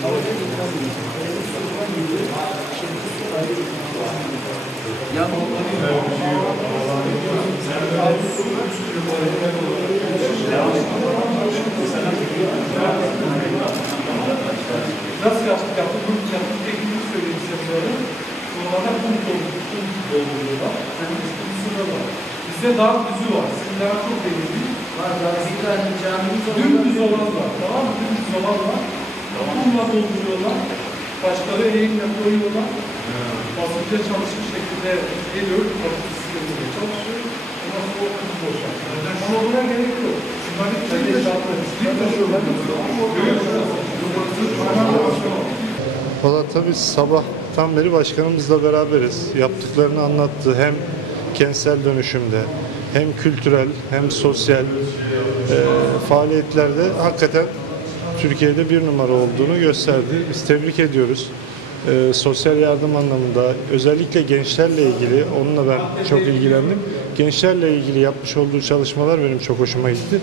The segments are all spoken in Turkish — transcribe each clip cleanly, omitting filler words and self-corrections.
Nasıl yaptık? Bunu tekniğini söyleyeyim size sonra. Bunlarda kum dolduruyorlar. Yani eskisi de var. Bizde daha düzü var. Sizin daha çok belirli. Var, camimiz Dümdüz olan var. Tamam mı? Dümdüz olan var. Kumla dolduruyorlar. Taşları eğimle koyuyorlar. Basınca çalışmış şekilde geliyor. Basınç sistemiyle çalışıyor. Ondan sonra o kum boşaltıyor. Ama buna gerek yok. Şunları çayı şartları. Valla tabii sabahtan beri başkanımızla beraberiz. Yaptıklarını anlattı. Hem kentsel dönüşümde hem kültürel hem sosyal faaliyetlerde hakikaten Türkiye'de bir numara olduğunu gösterdi. Biz tebrik ediyoruz. Sosyal yardım anlamında özellikle gençlerle ilgili, onunla ben çok ilgilendim. Gençlerle ilgili yapmış olduğu çalışmalar benim çok hoşuma gitti.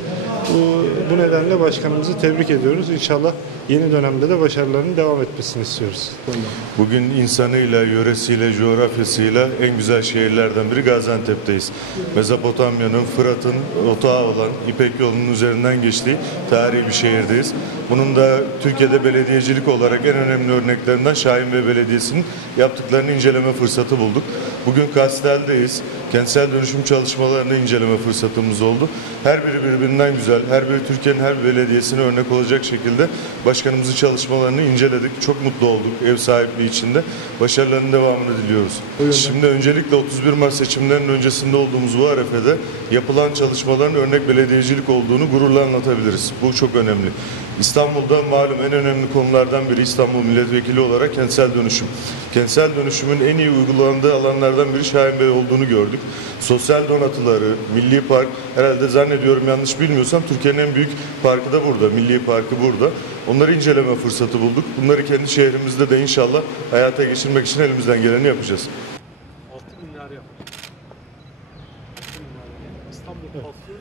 Bu nedenle başkanımızı tebrik ediyoruz. İnşallah yeni dönemde de başarılarının devam etmesini istiyoruz. Bugün insanıyla, yöresiyle, coğrafyasıyla en güzel şehirlerden biri Gaziantep'teyiz. Mezopotamya'nın, Fırat'ın otağı olan İpek yolunun üzerinden geçtiği tarihi bir şehirdeyiz. Bunun da Türkiye'de belediyecilik olarak en önemli örneklerinden Şahinbey Belediyesi'nin yaptıklarını inceleme fırsatı bulduk. Bugün Kastel'deyiz. Kentsel dönüşüm çalışmalarını inceleme fırsatımız oldu. Her biri birbirinden güzel, her biri Türkiye'nin her belediyesine örnek olacak şekilde başkanımızın çalışmalarını inceledik. Çok mutlu olduk ev sahipliği içinde. Başarılarının devamını diliyoruz. Şimdi öncelikle 31 Mart seçimlerinin öncesinde olduğumuz bu arefede yapılan çalışmaların örnek belediyecilik olduğunu gururla anlatabiliriz. Bu çok önemli. İstanbul'da malum en önemli konulardan biri İstanbul Milletvekili olarak kentsel dönüşüm. Kentsel dönüşümün en iyi uygulandığı alanlardan biri Şahinbey olduğunu gördük. Sosyal donatıları, Milli Park, herhalde zannediyorum yanlış bilmiyorsam Türkiye'nin en büyük parkı da burada, Milli Parkı burada. Onları inceleme fırsatı bulduk. Bunları kendi şehrimizde de inşallah hayata geçirmek için elimizden geleni yapacağız. 6 milyar yapmış. 6 milyar. İstanbul faslı.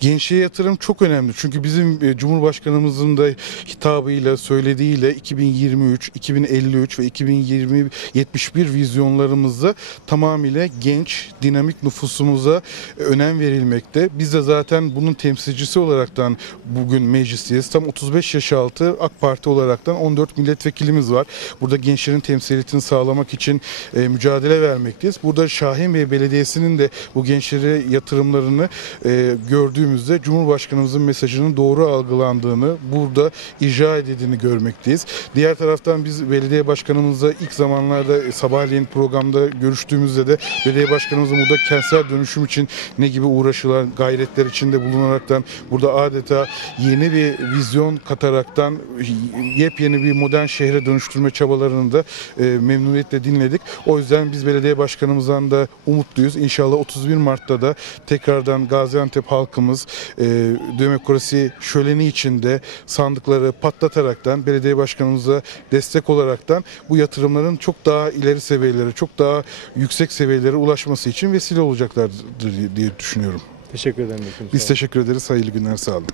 Gençliğe yatırım çok önemli. Çünkü bizim Cumhurbaşkanımızın da hitabıyla, söylediğiyle 2023, 2053 ve 2071 vizyonlarımızda tamamıyla genç, dinamik nüfusumuza önem verilmekte. Biz de zaten bunun temsilcisi olaraktan bugün meclisteyiz. Tam 35 yaş altı AK Parti olaraktan 14 milletvekilimiz var. Burada gençlerin temsiliyetini sağlamak için mücadele vermekteyiz. Burada Şahinbey Belediyesi'nin de bu gençlere yatırımlarını gördüğümüzde Cumhurbaşkanımızın mesajının doğru algılandığını, burada icra edildiğini görmekteyiz. Diğer taraftan biz belediye başkanımızla ilk zamanlarda sabahleyin programda görüştüğümüzde de belediye başkanımızın burada kentsel dönüşüm için ne gibi uğraşılar, gayretler içinde bulunaraktan burada adeta yeni bir vizyon kataraktan yepyeni bir modern şehre dönüştürme çabalarını da memnuniyetle dinledik. O yüzden biz belediye başkanımızdan da umutluyuz. İnşallah 31 Mart'ta da tekrardan Gaziantep halkımız demokrasi şöleni içinde sandıkları patlataraktan belediye başkanımıza destek olaraktan bu yatırımların çok daha ileri seviyelere, çok daha yüksek seviyelere ulaşması için vesile olacaklardır diye düşünüyorum. Teşekkür ederim. Biz teşekkür ederiz. Hayırlı günler, sağ olun.